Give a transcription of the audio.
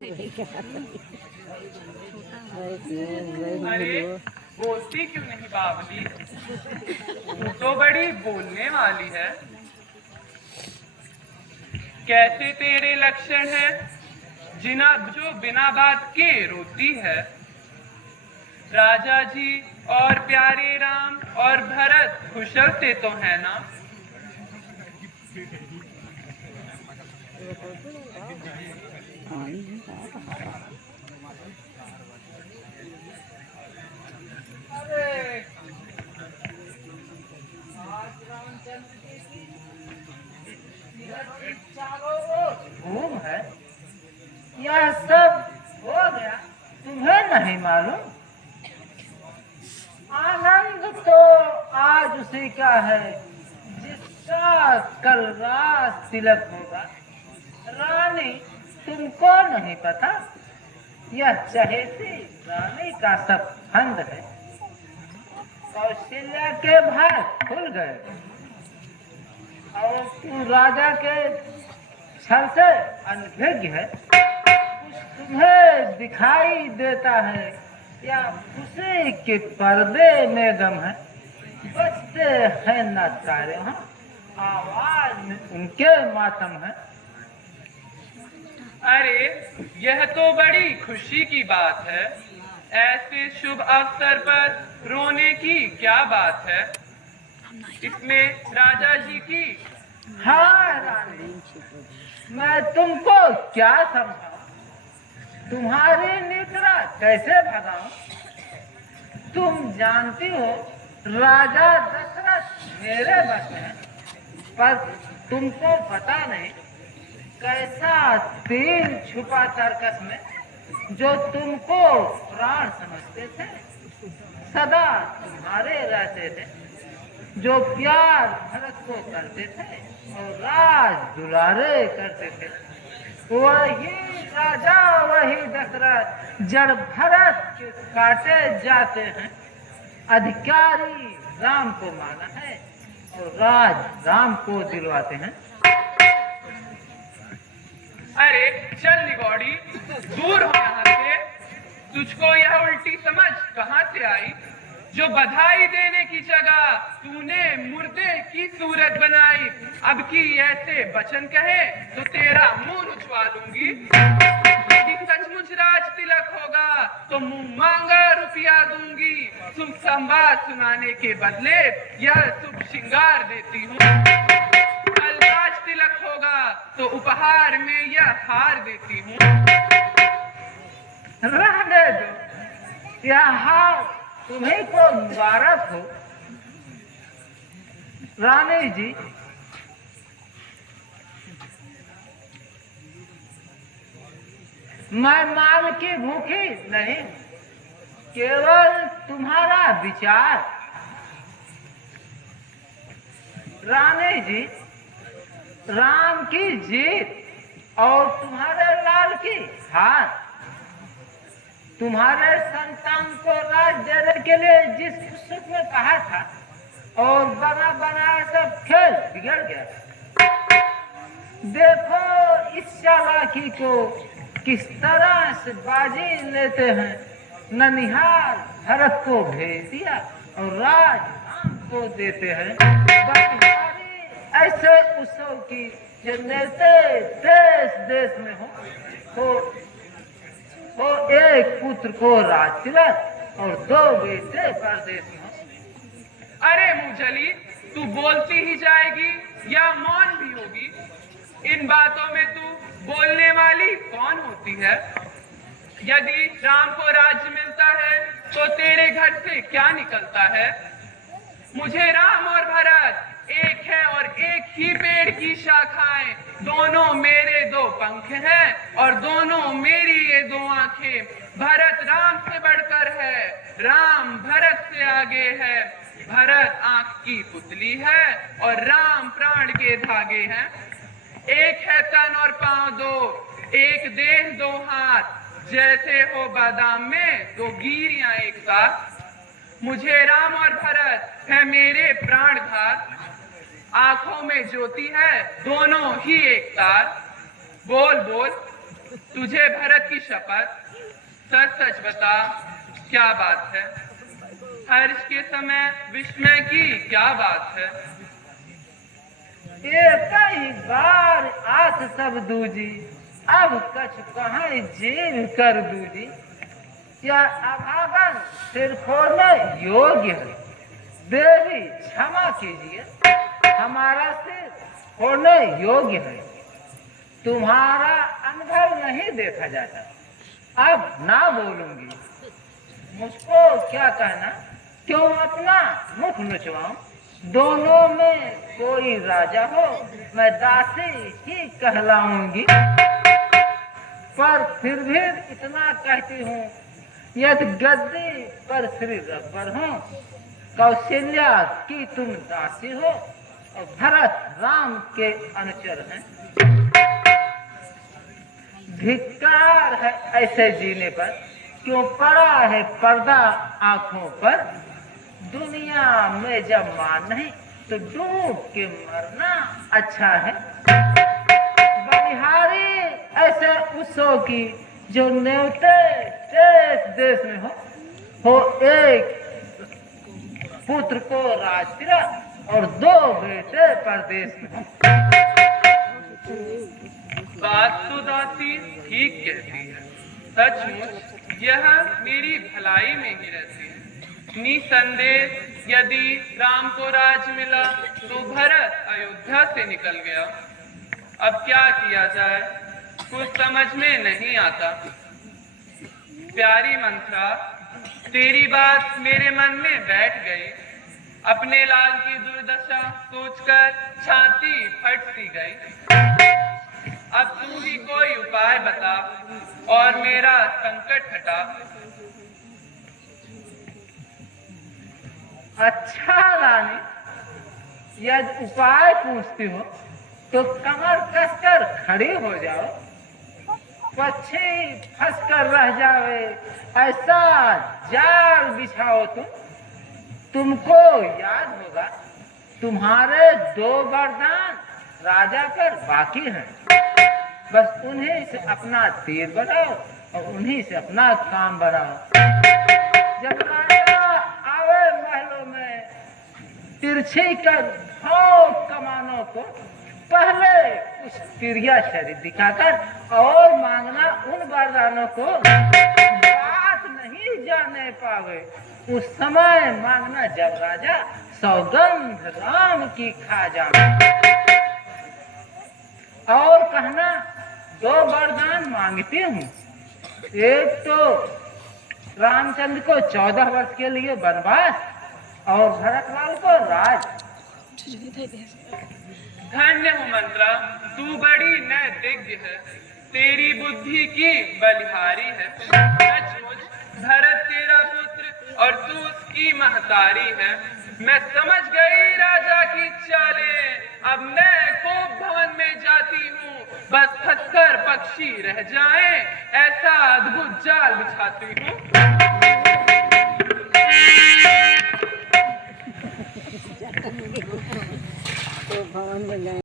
अरे बोलती क्यों नहीं बावली? तो बड़ी बोलने वाली है। कैसे तेरे लक्षण है जिना जो बिना बात के रोती है? राजा जी और प्यारे राम और भरत कुशल से तो है ना? अरे घूम है, यह सब हो गया, तुम्हें नहीं मालूम? आनंद तो आज उसी का है जिसका कल रात तिलक होगा। रानी, तुमको नहीं पता, यह चहेती रानी का सब फंद है। कौशल्या के भाग खुल गए और तू राजा के छल से अनभिज्ञ है। कुछ तुम्हें दिखाई देता है या खुशी के पर्दे में गम है। बचते हैं न तारे, हाँ आवाज में उनके मातम है। अरे यह तो बड़ी खुशी की बात है। ऐसे शुभ अवसर पर रोने की क्या बात है? इसमें राजा जी की हाँ रानी, मैं तुमको क्या समझाऊं? तुम्हारी निद्रा कैसे भगाऊं? तुम जानती हो राजा दशरथ मेरे बस हैं, पर तुमको पता नहीं कैसा तीर छुपा तर्कस में जो तुमको प्राण समझते थे सदा तुम्हारे रहते थे। जो प्यार भरत को करते थे और राज दुलारे करते थे, वही राजा वही दशरथ जड़ भरत के काटे जाते हैं। अधिकारी राम को माना है और राज राम को दिलवाते हैं। अरे चल निगौड़ी, दूर हो यहाँ से। तुझको यह उल्टी समझ कहाँ से आई जो बधाई देने की जगह तूने मुर्दे की सूरत बनाई? अब की ऐसे वचन कहे तो तेरा मुंह रुचवा दूंगी। यदि सचमुच राज तिलक होगा तो मुंह मांगा रुपया दूंगी। शुभ संवाद सुनाने के बदले यह शुभ श्रृंगार देती हूँ। कल राज तिलक होगा तो उपहार में यह हार देती हूँ। रहने दो, यह हार तुम्हें को मुबारक हो। रानी जी, मैं माल की भूखी नहीं, केवल तुम्हारा विचार। रानी जी, राम की जीत और तुम्हारे लाल की हार। तुम्हारे संतान को राज देने के लिए जिस उत्सुक में कहा था और बना बनाया सब खेल बिगड़ गया। देखो इस चालाकी को किस तरह से बाजी लेते हैं। ननिहाल भरत को भेज दिया और राज राम को देते हैं। बलिहारी ऐसे उत्सव की जो नेते देश देश में हो वो एक पुत्र को राज तिलक और दो बेटे परदेश में हो। अरे मुंहजली, तू बोलती ही जाएगी या मौन भी होगी? इन बातों में तू बोलने वाली कौन होती है? यदि राम को राज्य मिलता है तो तेरे घर से क्या निकलता है? मुझे राम और भरत एक है और एक ही पेड़ की शाखाएं। दोनों मेरे दो पंख हैं और दोनों मेरी ये दो आंखें। भरत राम से बढ़कर है, राम भरत से आगे है। भरत आंख की पुतली है और राम प्राण के धागे हैं। एक है तन और पांव दो, एक देह दो हाथ। जैसे हो बादाम में दो गिरियां एक साथ। मुझे राम और भरत है मेरे प्राण घात। आंखों में ज्योति है दोनों ही एक तार। बोल बोल, तुझे भरत की शपथ, सच सच बता क्या बात है? हर्ष के समय विस्मय की क्या बात है? ये कई बार आस सब दूजी, अब कछ कहाँ जेल कर दूजी। क्या अभागन सिर फोड़ने योग्य है? देवी क्षमा कीजिए, हमारा सिर फोड़ने योग्य है। तुम्हारा अनुभव नहीं देखा जाता, अब ना बोलूंगी। मुझको क्या कहना, क्यों अपना मुख नुचवाऊं? दोनों में कोई राजा हो, मैं दासी ही कहलाऊंगी। पर फिर भी इतना कहती हूँ, यदि गद्दी पर श्री रघुवर हो, कौशल्या की तुम दासी हो और भरत राम के अनुचर हैं। धिक्कार है ऐसे जीने पर, क्यों पड़ा है पर्दा आंखों पर। दुनिया में जब मान नहीं तो डूब के मरना अच्छा है। बलिहारी ऐसे उसों की जो न्योते देश देश में हो एक पुत्र को राजतिलक और 2 बेटे परदेश में हो। बात तो दासी ठीक कहती है, सचमुच यह मेरी भलाई में ही रहती है। निसंदेह यदि राम को राज मिला तो भरत अयोध्या से निकल गया। अब क्या किया जाए, कुछ समझ में नहीं आता। प्यारी मंत्रा, तेरी बात मेरे मन में बैठ गई। अपने लाल की दुर्दशा सोचकर छाती फट सी गई। अब तू ही कोई उपाय बता और मेरा संकट हटा। अच्छा रानी, यदि उपाय पूछती हो तो कमर कसकर खड़ी हो जाओ। पक्षी फंसकर रह जावे ऐसा जाल बिछाओ तुमको याद होगा तुम्हारे 2 वरदान राजा पर बाकी हैं। बस उन्हीं से अपना तीर बढ़ाओ और उन्हीं से अपना काम बढ़ाओ। जब राजा आवे महलों में तिरछी कर कमानों को, पहले कुछ क्रिया शरीर दिखाकर और मांगना उन वरदानों को। बात नहीं जाने पावे उस समय मांगना जब राजा सौगंध राम की खा जावे। और कहना 2 वरदान मांगती हूँ। एक तो रामचंद्र को 14 वर्ष के लिए वनवास और भरतलाल को राज। धन्य हो मंत्रा, तू बड़ी नैतिज्ञ है, तेरी बुद्धि की बलिहारी है। सचमुच भरत तेरा पुत्र और तू उसकी महतारी है। मैं समझ गई राजा की चालें। अब मैं कोप भवन में जाती हूँ, बस फंसकर पक्षी रह जाएं, ऐसा अद्भुत जाल बिछाती हूँ।